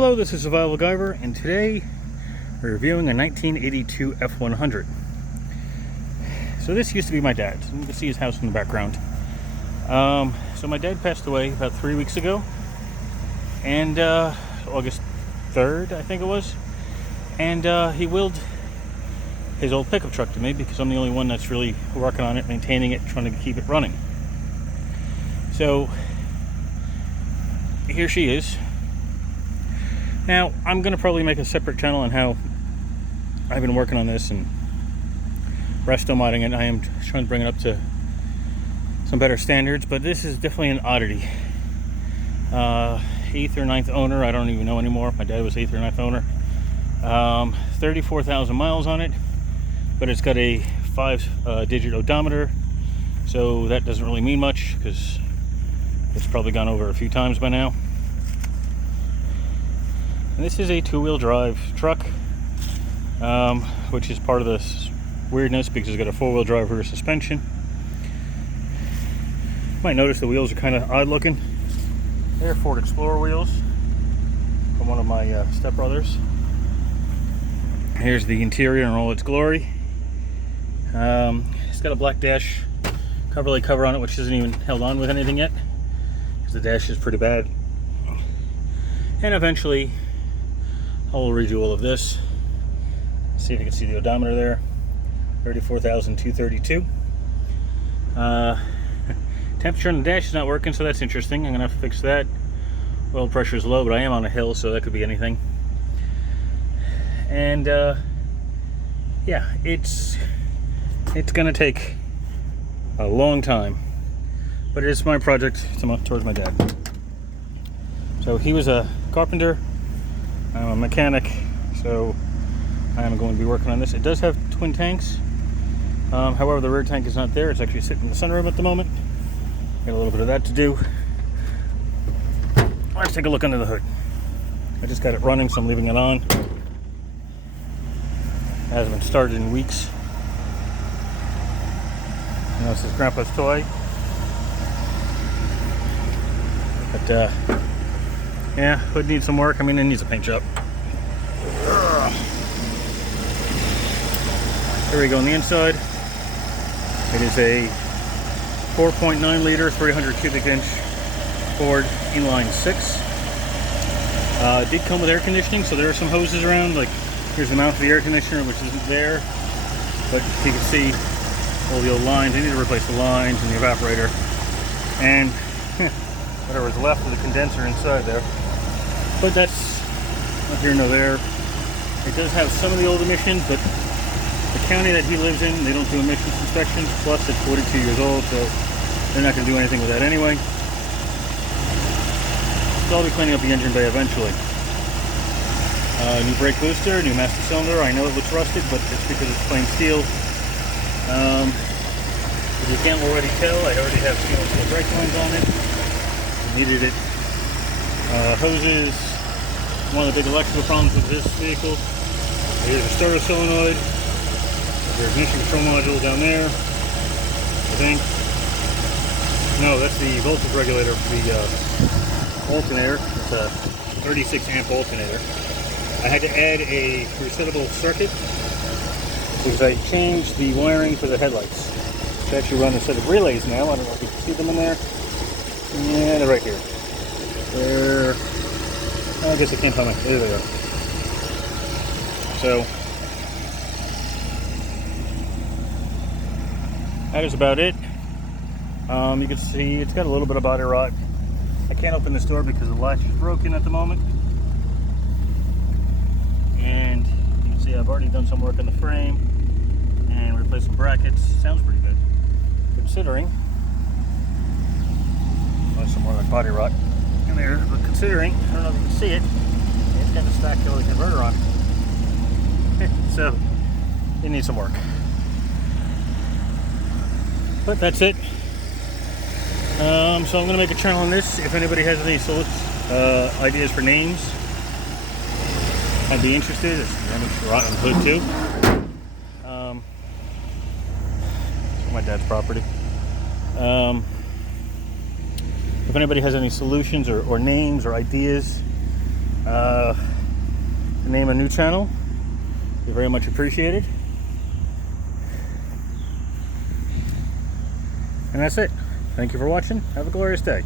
Hello, this is Survival-gyver, and today we're reviewing a 1982 F100. So this used to be my dad's. You can see his house in the background. So my dad passed away about 3 weeks ago, and August 3rd, I think it was. And he willed his old pickup truck to me because I'm the only one that's really working on it, maintaining it, trying to keep it running. So here she is. Now, I'm going to probably make a separate channel on how I've been working on this and resto modding it. I am trying to bring it up to some better standards, but this is definitely an oddity. 8th or 9th owner, I don't even know anymore. My dad was 8th or 9th owner. 34,000 miles on it, but it's got a 5-digit odometer, so that doesn't really mean much because it's probably gone over a few times by now. And this is a 2-wheel drive truck, which is part of this weirdness because it's got a 4-wheel drive rear suspension. You might notice the wheels are kind of odd looking. They're Ford Explorer wheels from one of my stepbrothers. Here's the interior in all its glory. It's got a black dash cover light cover on it, which isn't even held on with anything yet because the dash is pretty bad. And eventually I'll redo all of this. See if you can see the odometer there. 34,232. Temperature on the dash is not working, so that's interesting. I'm gonna have to fix that. Oil pressure is low, but I am on a hill, so that could be anything. And yeah, it's gonna take a long time, but it is my project towards my dad. So he was a carpenter. I'm a mechanic, so I am going to be working on this. It does have twin tanks. However, the rear tank is not there. It's actually sitting in the sunroom at the moment. Got a little bit of that to do. Let's take a look under the hood. I just got it running, so I'm leaving it on. It hasn't been started in weeks. You know, this is Grandpa's toy. But yeah, hood needs some work. I mean, it needs a paint job. Here we go on the inside. It is a 4.9 liter, 300 cubic inch Ford inline 6. It did come with air conditioning, so there are some hoses around. Like, here's the mount for the air conditioner, which isn't there. But you can see all the old lines. They need to replace the lines and the evaporator. And whatever's left of the condenser inside there. But that's not here nor there. It does have some of the old emissions, but the county that he lives in, they don't do emissions inspections. Plus, it's 42 years old, so they're not going to do anything with that anyway. So I'll be cleaning up the engine bay eventually. New brake booster, new master cylinder. I know it looks rusted, but it's because it's plain steel. If you can't already tell, I already have stainless steel brake lines on it. Needed it. Hoses. One of the big electrical problems with this vehicle. Here's a starter solenoid. There's an ignition control module down there, I think. No, that's the voltage regulator for the alternator. It's a 36 amp alternator. I had to add a resettable circuit because I changed the wiring for the headlights. They actually run a set of relays now. I don't know if you can see them in there. Yeah, they're right here. They're, I guess I can't find my, there they are. So, that is about it. You can see it's got a little bit of body rot. I can't open this door because the latch is broken at the moment. And you can see I've already done some work on the frame and replaced some brackets. Sounds pretty good, considering. There's some more like body rot in there, but considering, I don't know if you can see it, it's got the stack killer converter on it. So, it needs some work. But that's it. So I'm going to make a channel on this. If anybody has any ideas for names, I'd be interested. It's damaged rotten hood too. It's my dad's property. If anybody has any solutions or names or ideas, name a new channel. You're very much appreciated. And that's it. Thank you for watching. Have a glorious day.